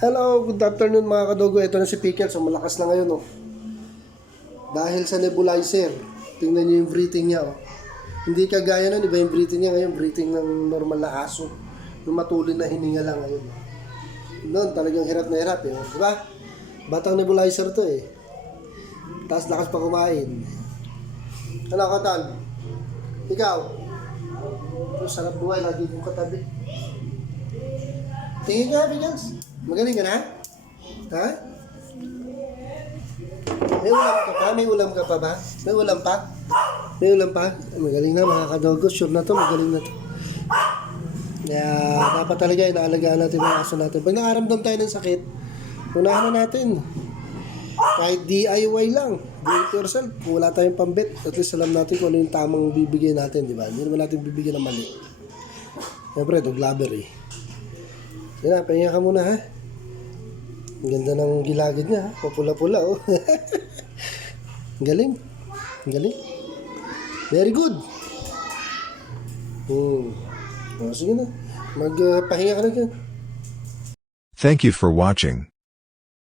Hello, good afternoon mga kadogo. Ito na si Pickle. So malakas na ngayon, oh. Dahil sa nebulizer. Tingnan niyo yung breathing niya, oh. Hindi kagaya nun, iba yung breathing niya ngayon. Breathing ng normal na aso. Yung matulin na hininga lang ngayon. Noon, talagang hirap na hirap, eh. Diba? Batang nebulizer to, eh. Tapos lakas pa kumain. Ano, Katan? Ikaw? Ito, sarap buhay. Lagi kong katabi. Tingin ka, Pickles. Magaling ka na? Ha? May ulam ka pa? May ulam ka pa ba? May ulam pa? May ulam pa? Magaling na mga kadogo. Sure na to. Magaling na to. Kaya dapat talaga inaalagaan natin mga aso natin. Pag nakaramdam tayo ng sakit, unahan na natin. Kahit DIY lang. Do it yourself. Kung wala tayong pambit, at least alam natin kung ano yung tamang bibigay natin. Di ba? Hindi naman natin bibigyan ng mali. Siyempre, ito glabber eh. Yan na, pahinga ka muna ha. Ang ganda ng gilagid niya ha. Papula-pula oh. Galing. Galing. Very good. Oh, sige na. Magpahinga ka na dyan. Thank you for watching.